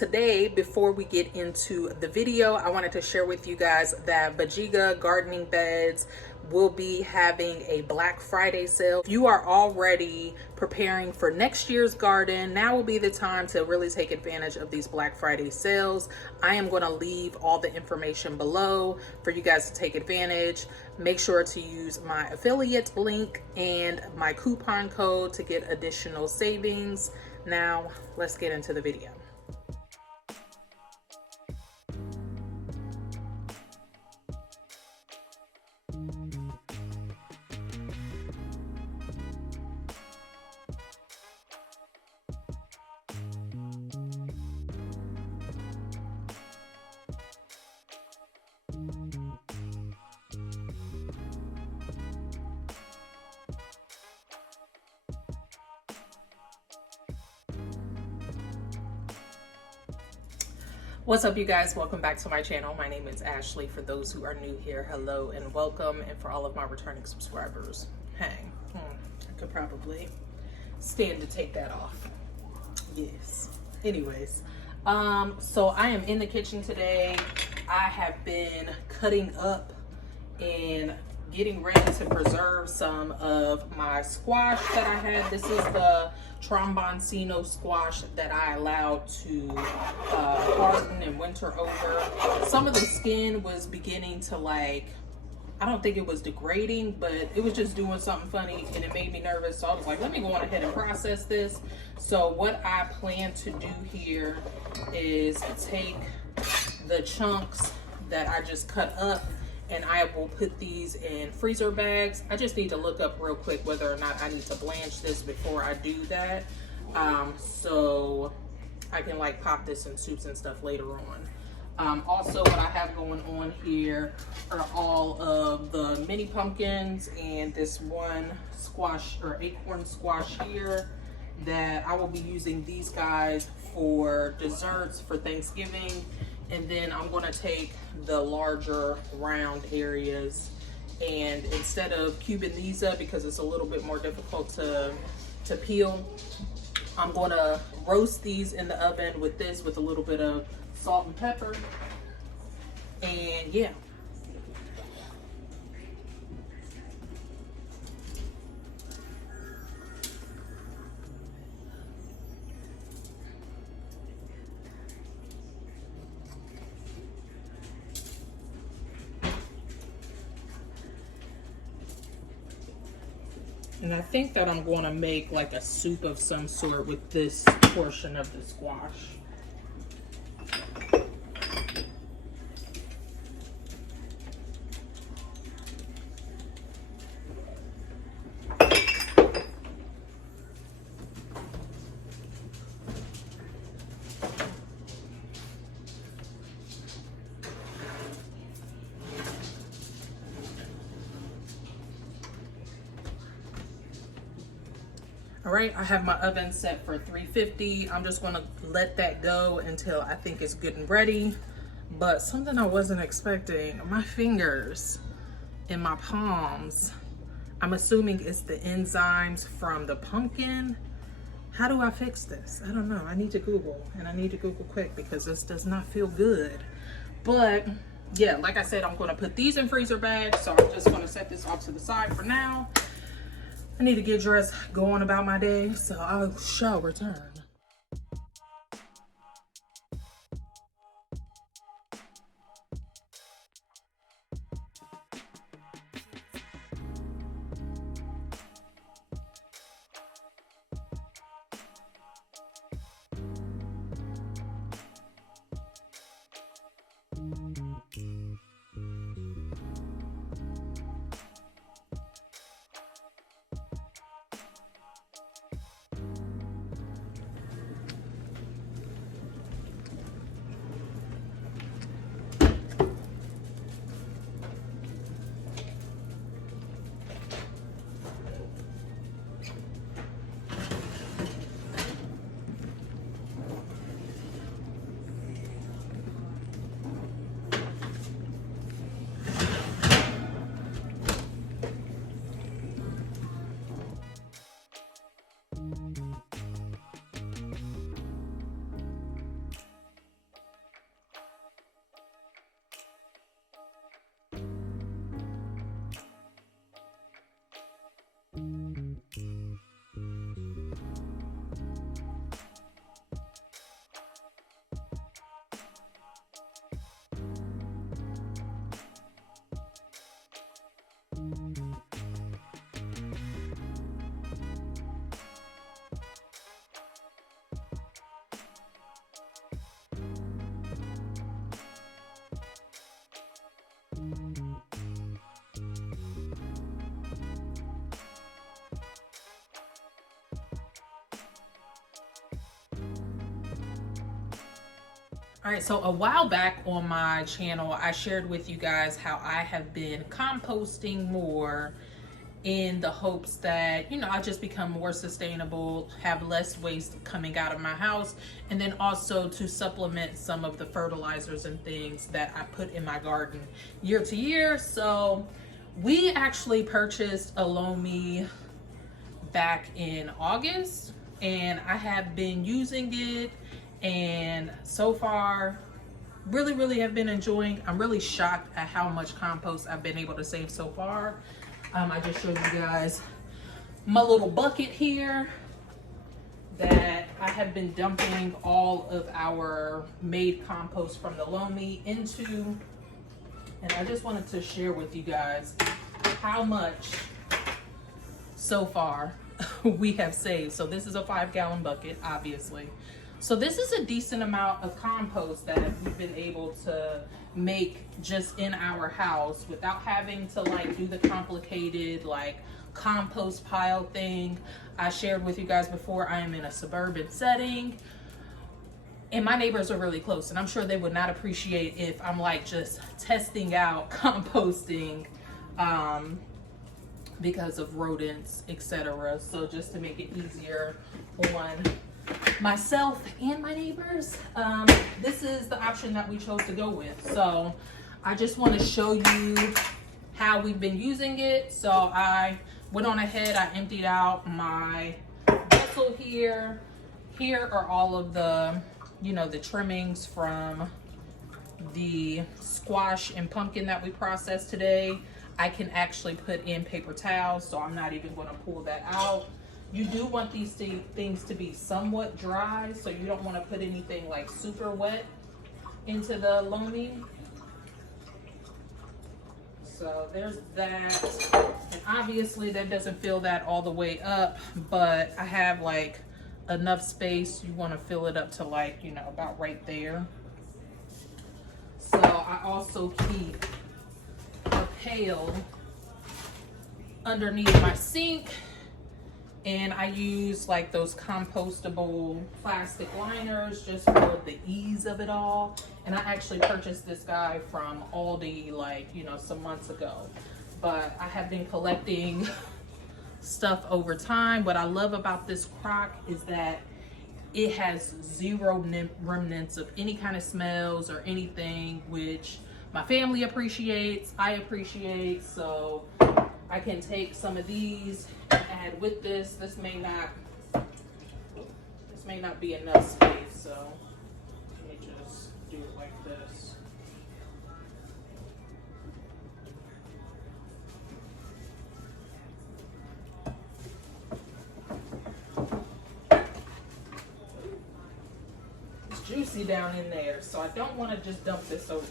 today, before we get into the video, I wanted to share with you guys that Bajiga Gardening Beds will be having a Black Friday sale. If you are already preparing for next year's garden, now will be the time to really take advantage of these Black Friday sales. I am going to leave all the information below for you guys to take advantage. Make sure to use my affiliate link and my coupon code to get additional savings. Now, let's get into the video. What's up, you guys? Welcome back to my channel. My name is Ashley. For those who are new here, hello and welcome. And for all of my returning subscribers, hang. I could probably stand to take that off. Yes. Anyways, so I am in the kitchen today. I have been cutting up and getting ready to preserve some of my squash that I had. This is the Tromboncino squash that I allowed to harden and winter over. Some of the skin was beginning to, like, I don't think it was degrading, but it was just doing something funny and it made me nervous. So I was like, let me go on ahead and process this. So what I plan to do here is take the chunks that I just cut up and I will put these in freezer bags. I just need to look up real quick whether or not I need to blanch this before I do that. So I can like pop this in soups and stuff later on. Also, what I have going on here are all of the mini pumpkins and this one squash or acorn squash here that I will be using these guys for desserts for Thanksgiving. And then I'm gonna take the larger round areas, and instead of cubing these up because it's a little bit more difficult to peel, I'm gonna roast these in the oven with this with a little bit of salt and pepper. And yeah. And I think that I'm going to make like a soup of some sort with this portion of the squash. All right, I have my oven set for 350. I'm just gonna let that go until I think it's good and ready. But something I wasn't expecting, my fingers and my palms, I'm assuming it's the enzymes from the pumpkin. How do I fix this? I don't know. I need to Google, and I need to Google quick because this does not feel good. But yeah, like I said, I'm gonna put these in freezer bags. So I'm just gonna set this off to the side for now. I need to get dressed, go on about my day, so I shall return. All right, so a while back on my channel, I shared with you guys how I have been composting more in the hopes that, you know, I just become more sustainable, have less waste coming out of my house, and then also to supplement some of the fertilizers and things that I put in my garden year to year. So we actually purchased a loamy back in August, and I have been using it, and so far really have been enjoying. I'm really shocked at how much compost I've been able to save so far. I just showed you guys my little bucket here that I have been dumping all of our made compost from the loamy into, and I just wanted to share with you guys how much so far we have saved. So this is a 5-gallon bucket, obviously. So this is a decent amount of compost that we've been able to make just in our house without having to like do the complicated like compost pile thing. I shared with you guys before, I am in a suburban setting and my neighbors are really close, and I'm sure they would not appreciate if I'm like just testing out composting because of rodents, etc. So just to make it easier on myself and my neighbors, this is the option that we chose to go with. So I just want to show you how we've been using it. So I went on ahead, I emptied out my vessel here. Here are all of the, you know, the trimmings from the squash and pumpkin that we processed today. I can actually put in paper towels, so I'm not even going to pull that out. You do want these things to be somewhat dry, so you don't want to put anything like super wet into the loamy. So there's that. And obviously that doesn't fill that all the way up, but I have like enough space. You want to fill it up to like, you know, about right there. So I also keep a pail underneath my sink, and I use like those compostable plastic liners just for the ease of it all. And I actually purchased this guy from Aldi like, you know, some months ago, but I have been collecting stuff over time. What I love about this crock is that it has zero remnants of any kind of smells or anything, which my family appreciates, I appreciate. So I can take some of these and add with this. This may not be enough space, so let me just do it like this. It's juicy down in there, so I don't want to just dump this over.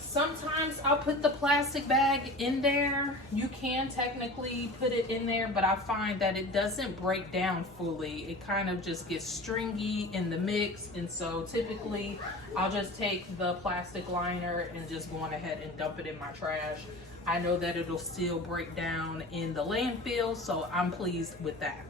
Sometimes I'll put the plastic bag in there. You can technically put it in there, but I find that it doesn't break down fully. It kind of just gets stringy in the mix, and so typically I'll just take the plastic liner and just go on ahead and dump it in my trash. I know that it'll still break down in the landfill, so I'm pleased with that.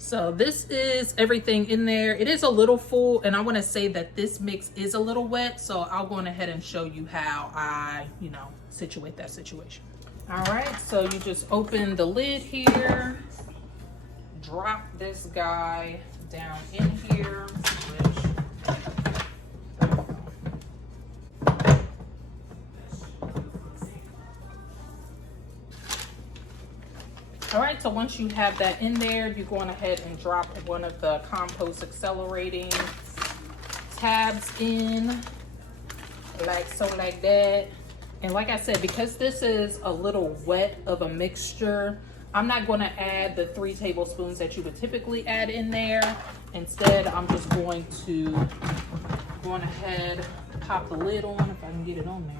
So this is everything in there. It is a little full, and I want to say that this mix is a little wet, so I'll go on ahead and show you how I, you know, situate that situation. All right, so you just open the lid here, drop this guy down in here, all right, so once you have that in there, you're going ahead and drop one of the compost accelerating tabs in, like so, like that. And like I said, because this is a little wet of a mixture, I'm not going to add the 3 tablespoons that you would typically add in there. Instead, I'm just going to go on ahead, pop the lid on if I can get it on there.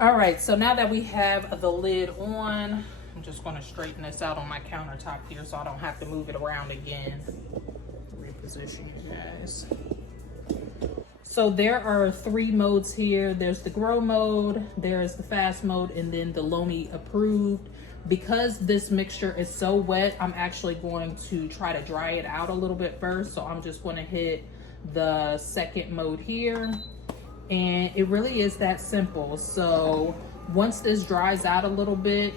All right, so now that we have the lid on, I'm just going to straighten this out on my countertop here so I don't have to move it around again. Reposition you guys. So there are 3 modes here. There's the grow mode, there's the fast mode, and then the Loamy approved, Because this mixture is so wet, I'm actually going to try to dry it out a little bit first. So I'm just going to hit the second mode here, and it really is that simple. So once this dries out a little bit,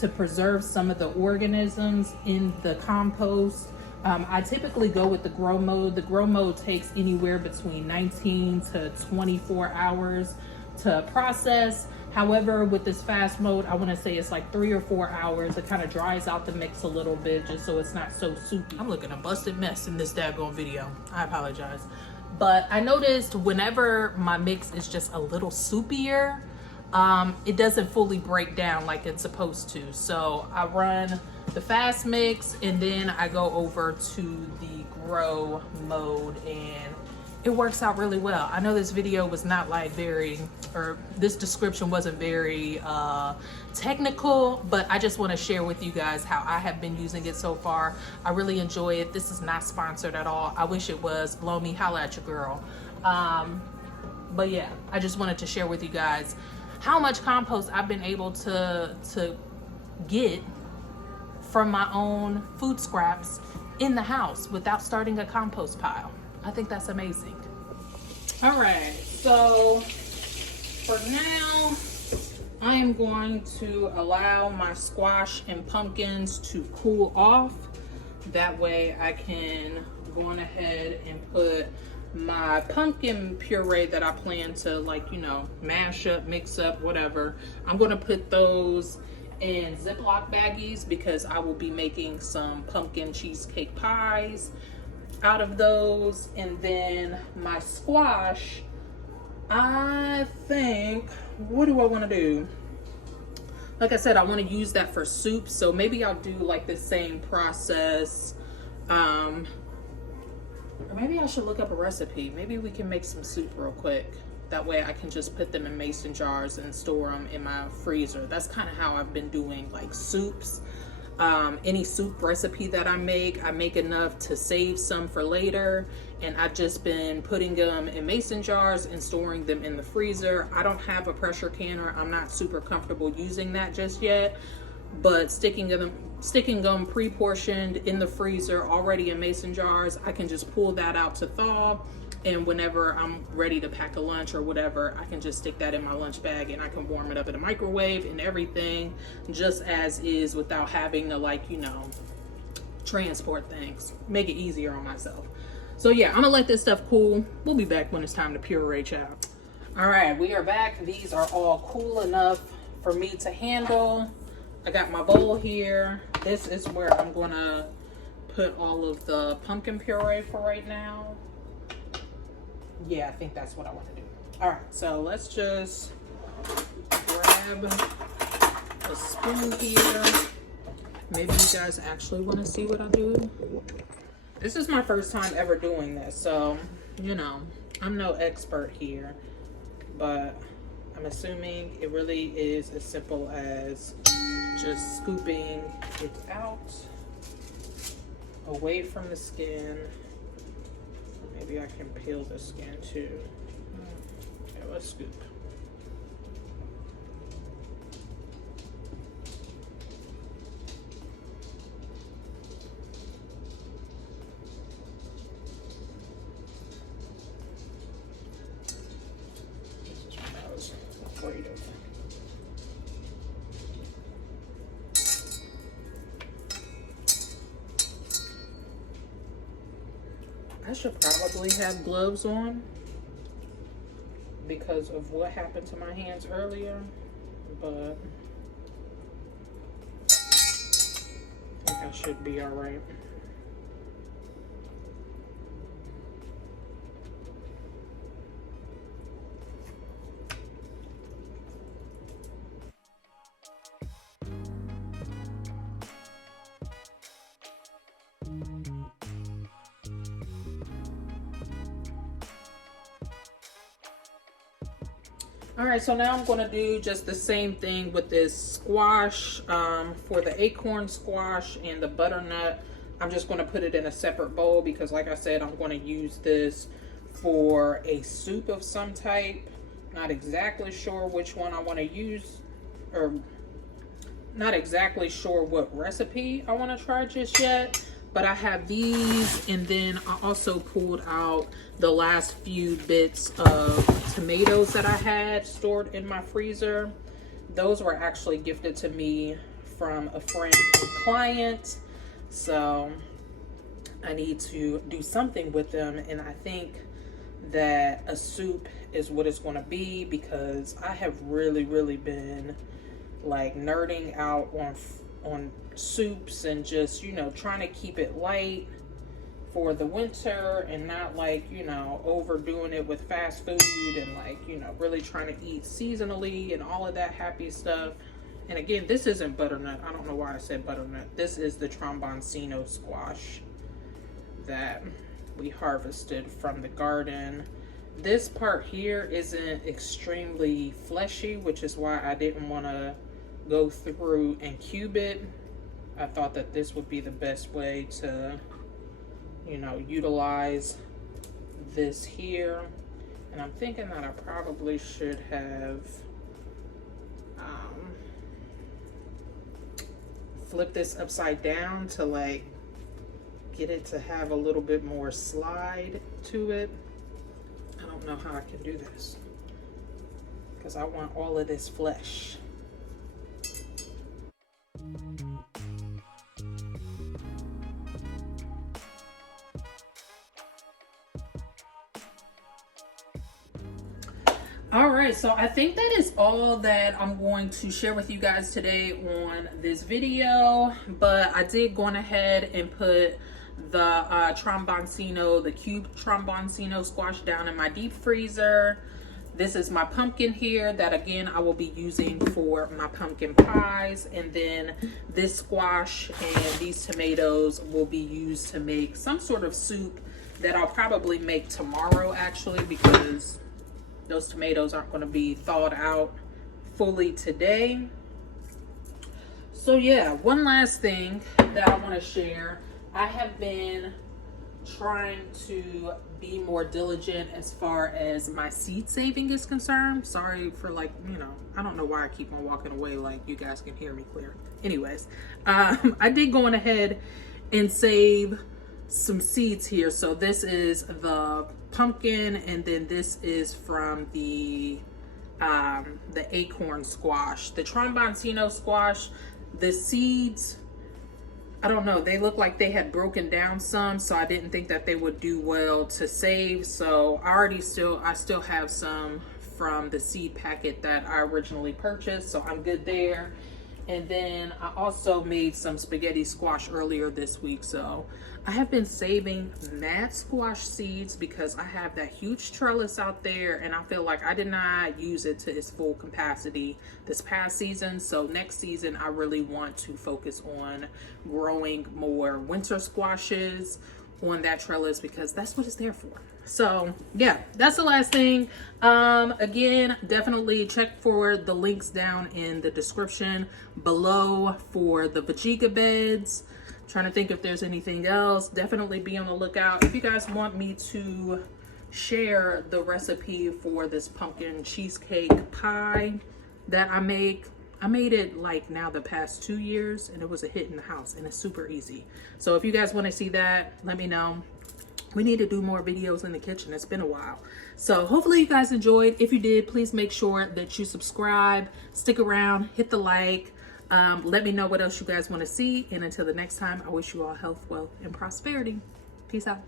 to preserve some of the organisms in the compost, I typically go with the grow mode. The grow mode takes anywhere between 19 to 24 hours to process. However, with this fast mode, I want to say it's like 3 or 4 hours. It kind of dries out the mix a little bit just so it's not so soupy. I'm looking a busted mess in this daggone video. I apologize. But I noticed whenever my mix is just a little soupier, it doesn't fully break down like it's supposed to. So I run the fast mix and then I go over to the grow mode, and it works out really well. I know this video was not like this description wasn't very technical, but I just want to share with you guys how I have been using it so far. I really enjoy it. This is not sponsored at all. I wish it was. Blow me, holla at your girl. But yeah, I just wanted to share with you guys how much compost I've been able to get from my own food scraps in the house without starting a compost pile. I think that's amazing. All right, so for now, I am going to allow my squash and pumpkins to cool off. That way I can go on ahead and put my pumpkin puree that I plan to, like, you know, mash up, mix up, whatever. I'm going to put those in Ziploc baggies because I will be making some pumpkin cheesecake pies out of those. And then my squash, I think, what do I want to do? Like I said, I want to use that for soup, so maybe I'll do like the same process. Or maybe I should look up a recipe. Maybe we can make some soup real quick. That way I can just put them in mason jars and store them in my freezer. That's kind of how I've been doing like soups. Any soup recipe that I make enough to save some for later, and I've just been putting them in mason jars and storing them in the freezer. I don't have a pressure canner. I'm not super comfortable using that just yet, but sticking them pre-portioned in the freezer already in mason jars, I can just pull that out to thaw, and whenever I'm ready to pack a lunch or whatever, I can just stick that in my lunch bag and I can warm it up in the microwave and everything just as is without having to, like, you know, transport things. Make it easier on myself. So yeah, I'm gonna let this stuff cool. We'll be back when it's time to puree, child. All right, we are back. These are all cool enough for me to handle. I got my bowl here. This is where I'm gonna put all of the pumpkin puree for right now. Yeah, I think that's what I want to do. All right, so let's just grab a spoon here. Maybe you guys actually want to see what I do. This is my first time ever doing this, so, you know, I'm no expert here, but I'm assuming it really is as simple as just scooping it out away from the skin. Maybe I can peel the skin too. Okay, let's scoop. This is what I was afraid of. I should probably have gloves on because of what happened to my hands earlier, but I think I should be all right. All right, so now I'm going to do just the same thing with this squash. For the acorn squash and the butternut, I'm just going to put it in a separate bowl because, like I said, I'm going to use this for a soup of some type. Not exactly sure which one I want to use, or not exactly sure what recipe I want to try just yet, but I have these, and then I also pulled out the last few bits of tomatoes that I had stored in my freezer. Those were actually gifted to me from a friend and client, so I need to do something with them, and I think that a soup is what it's going to be, because I have really been like nerding out on soups and just, you know, trying to keep it light for the winter and not like, you know, overdoing it with fast food and like, you know, really trying to eat seasonally and all of that happy stuff. And again, this isn't butternut. I don't know why I said butternut. This is the tromboncino squash that we harvested from the garden. This part here isn't extremely fleshy, which is why I didn't want to go through and cube it. I thought that this would be the best way to, you know, utilize this here. And I'm thinking that I probably should have flipped this upside down to like get it to have a little bit more slide to it. I don't know how I can do this because I want all of this flesh. All right, so I think that is all that I'm going to share with you guys today on this video, but I did go on ahead and put the tromboncino, the cube tromboncino squash down in my deep freezer. This is my pumpkin here that again I will be using for my pumpkin pies, and then this squash and these tomatoes will be used to make some sort of soup that I'll probably make tomorrow actually, because those tomatoes aren't going to be thawed out fully today. So yeah, one last thing that I want to share. I have been trying to be more diligent as far as my seed saving is concerned. Sorry for like, you know, I don't know why I keep on walking away like you guys can hear me clear. Anyways, I did go on ahead and save some seeds here. So this is the pumpkin, and then this is from the acorn squash, the tromboncino squash. The seeds, I don't know, they look like they had broken down some, so I didn't think that they would do well to save. So I still have some from the seed packet that I originally purchased, so I'm good there. And then I also made some spaghetti squash earlier this week. So I have been saving mad squash seeds because I have that huge trellis out there, and I feel like I did not use it to its full capacity this past season. So next season, I really want to focus on growing more winter squashes on that trellis because that's what it's there for. So yeah, that's the last thing. Again, definitely check for the links down in the description below for the veggie beds. Trying to think if there's anything else. Definitely be on the lookout if you guys want me to share the recipe for this pumpkin cheesecake pie that I make. I made it like now the past 2 years, and it was a hit in the house, and it's super easy. So if you guys want to see that, let me know. We need to do more videos in the kitchen. It's been a while. So hopefully you guys enjoyed. If you did, please make sure that you subscribe, stick around, hit the like. Let me know what else you guys want to see. And until the next time, I wish you all health, wealth, and prosperity. Peace out.